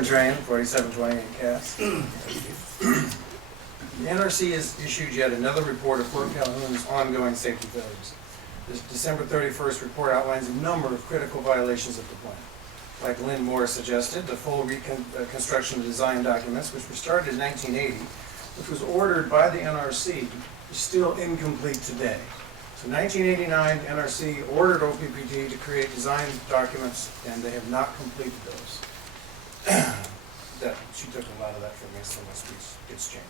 Laverne Drain, 4728 Cass. The NRC has issued yet another report of Fort Calhoun's ongoing safety failures. This December 31st report outlines a number of critical violations of the plant. Like Lynn Moore suggested, the full reconstruction design documents, which were started in 1980, which was ordered by the NRC, is still incomplete today. So 1989, NRC ordered OPPD to create design documents, and they have not completed those. She took a lot of that from me, so it's changed.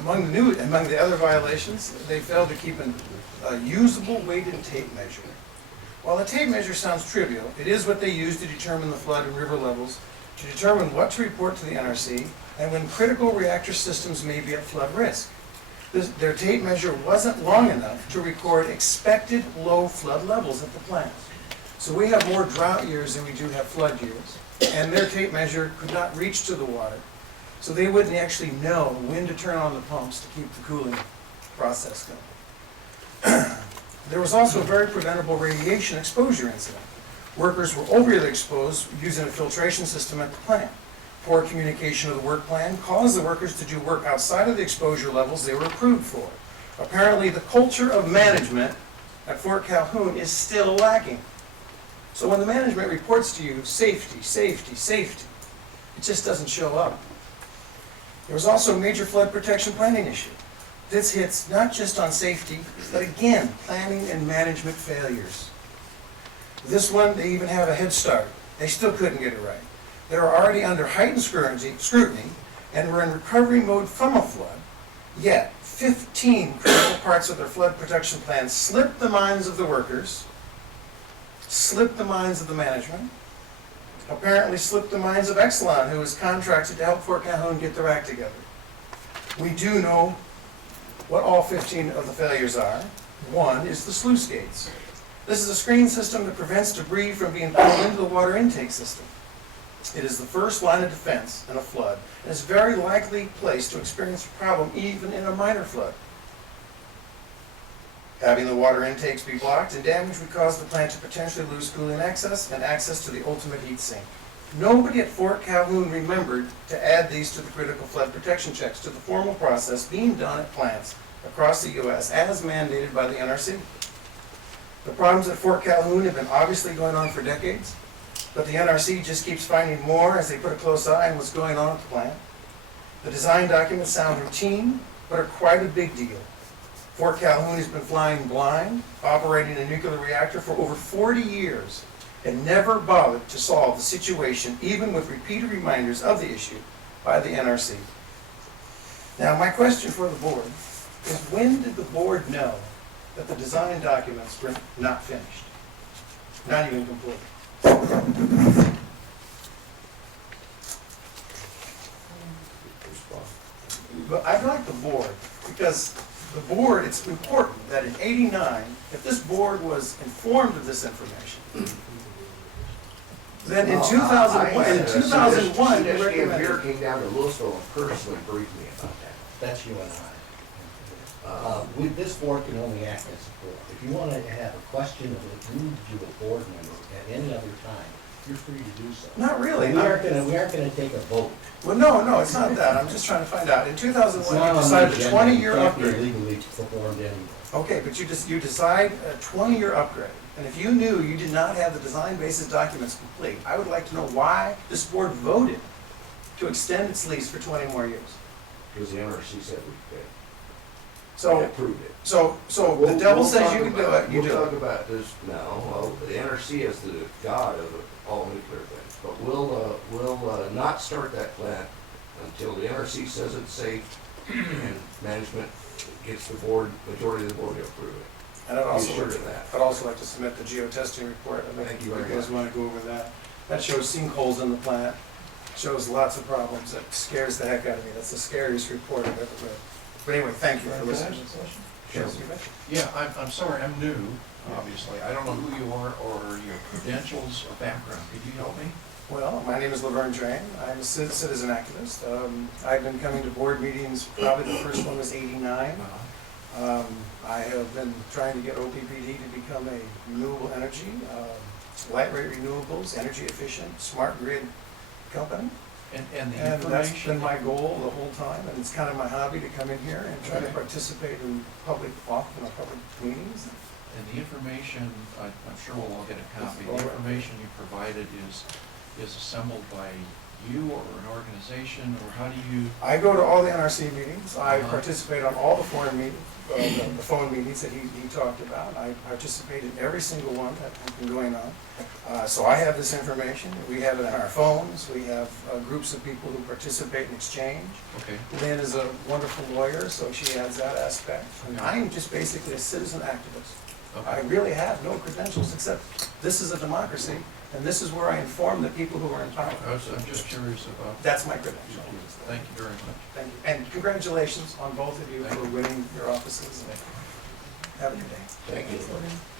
Among the other violations, they failed to keep a usable weighted tape measure. While a tape measure sounds trivial, it is what they use to determine the flood and river levels, to determine what to report to the NRC, and when critical reactor systems may be at flood risk. Their tape measure wasn't long enough to record expected low flood levels at the plant. So we have more drought years than we do have flood years, and their tape measure could not reach to the water. So they wouldn't actually know when to turn on the pumps to keep the cooling process going. There was also a very preventable radiation exposure incident. Workers were overly exposed using a filtration system at the plant. Poor communication of the work plan caused the workers to do work outside of the exposure levels they were approved for. Apparently, the culture of management at Fort Calhoun is still lacking. So when the management reports to you, safety, safety, safety, it just doesn't show up. There was also a major flood protection planning issue. This hits not just on safety, but again, planning and management failures. This one, they even have a head start. They still couldn't get it right. They were already under heightened scrutiny and were in recovery mode from a flood, yet 15 critical parts of their flood protection plan slipped the minds of the workers, slipped the minds of the management, apparently slipped the minds of Exelon, who was contracted to help Fort Calhoun get their act together. We do know what all 15 of the failures are. One is the sluice gates. This is a screening system that prevents debris from being pulled into the water intake system. It is the first line of defense in a flood, and is very likely placed to experience a problem even in a minor flood. Having the water intakes be blocked and damaged would cause the plant to potentially lose cooling access and access to the ultimate heat sink. Nobody at Fort Calhoun remembered to add these to the critical flood protection checks to the formal process being done at plants across the U.S. as mandated by the NRC. The problems at Fort Calhoun have been obviously going on for decades, but the NRC just keeps finding more as they put a close eye on what's going on at the plant. The design documents sound routine, but are quite a big deal. Fort Calhoun has been flying blind, operating a nuclear reactor for over 40 years, and never bothered to solve the situation, even with repeated reminders of the issue by the NRC. Now, my question for the board is, when did the board know that the design documents were not finished? Not even complete. But I'd like the board, because the board, it's important that in '89, if this board was informed of this information, then in 2001, they recommended. Came down to Louisville and personally briefed me about that. That's you and I. This board can only act as a board. If you want to have a question that moves you a board member at any other time, you're free to do so. Not really. We aren't going to take a vote. Well, no, it's not that. I'm just trying to find out. In 2001, you decided a 20-year upgrade. Can't be legally performed anyway. Okay, but you decide a 20-year upgrade. And if you knew you did not have the design basis documents complete, I would like to know why this board voted to extend its lease for 20 more years. Because the NRC said we could. So, They approved it. so the devil says you can do it, you do We'll talk it. about this now. Well, the NRC is the god of all nuclear things. But we'll not start that plant until the NRC says it's safe and management gets the board, majority of the board to approve it. And I'd also, Be sure of that. I'd also like to submit the geotesting report. I Thank you think very you guys much. want to go over that. That shows sinkholes in the plant, shows lots of problems. That scares the heck out of me. That's the scariest report I've ever read. But anyway, thank you for listening. Sure. Yeah, I'm sorry, I'm new, obviously. I don't know who you are or your credentials or background. Could you help me? Well, my name is Laverne Drain. I'm a citizen activist. I've been coming to board meetings, probably the first one was '89. I have been trying to get OPPD to become a renewable energy, light rate renewables, energy efficient, smart grid company. And the And that's information. been my goal the whole time, and it's kind of my hobby to come in here and try to Okay. participate in public meetings. And the information, I'm sure we'll all get a copy, the All right. information you provided is assembled by you or an organization, or how do you? I go to all the NRC meetings, I Uh-huh. participate on all the foreign meetings, the phone meetings that he talked about. I participate in every single one that has been going on. So I have this information, we have it on our phones, we have groups of people who participate in exchange. Okay, Lynn is a wonderful lawyer, so she adds that aspect. And I'm just basically a citizen activist. I okay, really have no credentials, except this is a democracy, and this is where I inform the people who are in power. I'm just curious about, That's my credential. thank you very much. Thank you. And congratulations on both of you Thank for you. winning your offices. Thank you. Have a good day. Thank you.